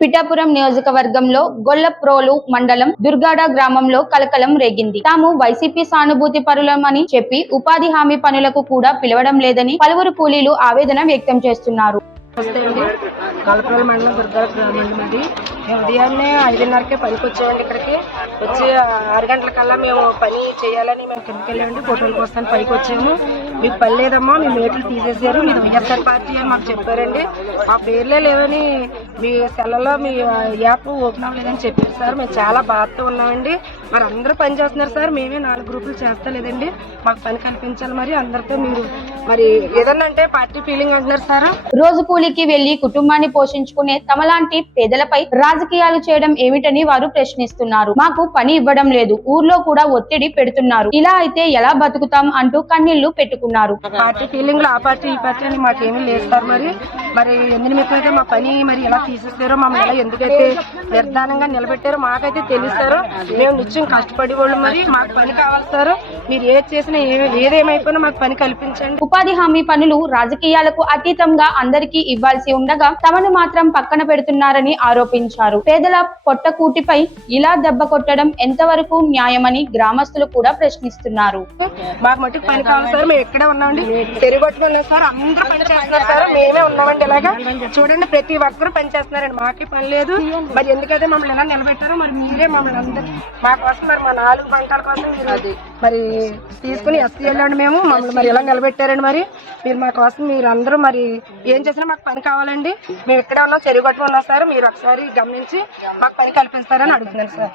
పిఠాపురం నియోజకవర్గంలో గొల్లప్రోలు మండలం దుర్గాడ గ్రామంలో కలకలం రేగింది. తాము వైసీపీ సానుభూతి పరులమని చెప్పి ఉపాధి హామీ పనులకు కూడా పిలవడం లేదని పలువురు కూలీలు ఆవేదన వ్యక్తం చేస్తున్నారు. కలపల మండలం దుర్గాడ గ్రామం అండి. మేము ఉదయాన్నే 5:30కే పనికి వచ్చామండి. ఇక్కడికి వచ్చి 6 గంటల కల్లా మేము పని చేయాలని మేము కిందకి వెళ్ళామండి. ఫోటోల కోసం పైకి వచ్చాము. మీకు పని లేదమ్మా, మీ మేట్లు తీసేసారు, మీరు వైఎస్ఆర్ పార్టీ అని మాకు చెప్పారండి. ఆ పేర్లే లేవని మీ సెల్లలో మీ యాప్ ఓపెన్ అవ్వలేదని చెప్పారు సార్. మేము చాలా బాధతో ఉన్నామండి. మరి అందరూ పని చేస్తున్నారు సార్, మేమే 4 గ్రూపులు చేస్తలేదండి. మాకు పని కల్పించాలి. మరి అందరితో మీరు మరి ఏదన్నా అంటే పార్టీ ఫీలింగ్ అంటున్నారు సార్. రోజు కూలికి వెళ్లి కుటుంబాన్ని పోషించుకునే తమలాంటి పేదలపై రాజకీయాలు చేయడం ఏమిటని వారు ప్రశ్నిస్తున్నారు. మాకు పని ఇవ్వడం లేదు, ఊర్లో కూడా ఒత్తిడి పెడుతున్నారు. ఇలా అయితే ఎలా బతుకుతాం అంటూ కన్నీళ్లు పెట్టుకున్నారు. పార్టీ ఫీలింగ్ లో ఆ పార్టీ ఈ పార్టీ అని మాకేమీ లేదు సార్. మరి ఎన్ని నిమిత్తమైతే మా పని మరి ఎలా తీసేస్తారో, మమ్మల్ని ఎలా ఎందుకైతే నిర్ధానంగా నిలబెట్టారో మాకైతే తెలుస్తారో. మేము నిత్యం కష్టపడి వాళ్ళు, మరి మాకు పని కావాలి సార్. మీరు ఏది చేసినా ఏదేమైపోయినా మాకు పని కల్పించండి. ఉపాధి హామీ పనులు రాజకీయాలకు అతీతంగా అందరికీ ఇవ్వాల్సి ఉండగా తమను మాత్రం పక్కన పెడుతున్నారని ఆరోపించారు. పేదల పొట్టకూటిపై ఇలా దెబ్బ కొట్టడం ఎంతవరకు న్యాయమని గ్రామస్తులు కూడా ప్రశ్నిస్తున్నారు. మాకు మట్టుకు పని కావాలి సార్. మేము ఎక్కడే ఉన్నామండి, తెరగొట్టుకున్నాం సార్. అందరూ పని చేస్తున్నారు సార్, మేమే ఉన్నామండి. ఇలాగా చూడండి, ప్రతి ఒక్కరు పని చేస్తున్నారండి. మాకే పని లేదు. మరి ఎందుకైతే మమ్మల్ని ఎలా నిలబెట్టారో మరి మీరే మమ్మల్ని అందరూ మా కోసం మరి మా 4 పంటల కోసం మీరు అది మరి తీసుకుని ఎస్సీ వెళ్ళండి. మేము మమ్మల్ని మరి ఎలా నిలబెట్టారండి. మరి మీరు మా కోసం మీరు అందరూ మరి ఏం చేసినా మాకు పని కావాలండి. మేము ఎక్కడే ఉన్నాం, చెరుగొట్టుకున్నాం సార్. మీరు ఒకసారి గమనించి మాకు పని కల్పిస్తారని అడుగుతున్నాను సార్.